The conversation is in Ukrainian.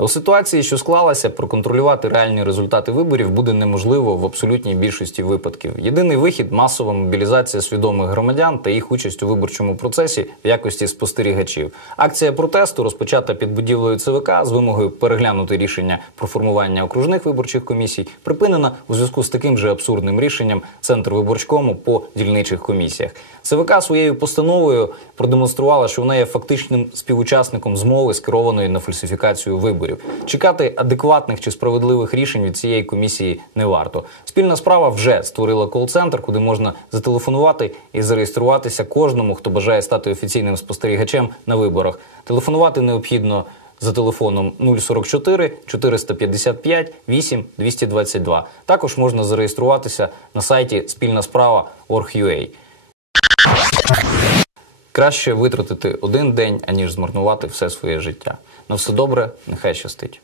У ситуації, що склалася, проконтролювати реальні результати виборів буде неможливо в абсолютній більшості випадків. Єдиний вихід масова мобілізація свідомих громадян та їх участь у виборчому процесі в якості спостерігачів. Акція протесту розпочата під будівлею ЦВК з вимогою переглянути рішення про формування окружних виборчих комісій, припинена у зв'язку з таким же абсурдним рішенням Центру виборчкому по дільничих комісіях. ЦВК своєю постановою продемонструвала, що вона є фактичним співучасником змови, скерованої на фальсифікацію виборів. Чекати адекватних чи справедливих рішень від цієї комісії не варто. Спільна справа вже створила кол-центр, куди можна зателефонувати і зареєструватися кожному, хто бажає стати офіційним спостерігачем на виборах. Телефонувати необхідно. За телефоном 044 455 8 222. Також можна зареєструватися на сайті спільна справа Org.ua. Краще витратити один день, аніж змарнувати все своє життя. На все добре, нехай щастить.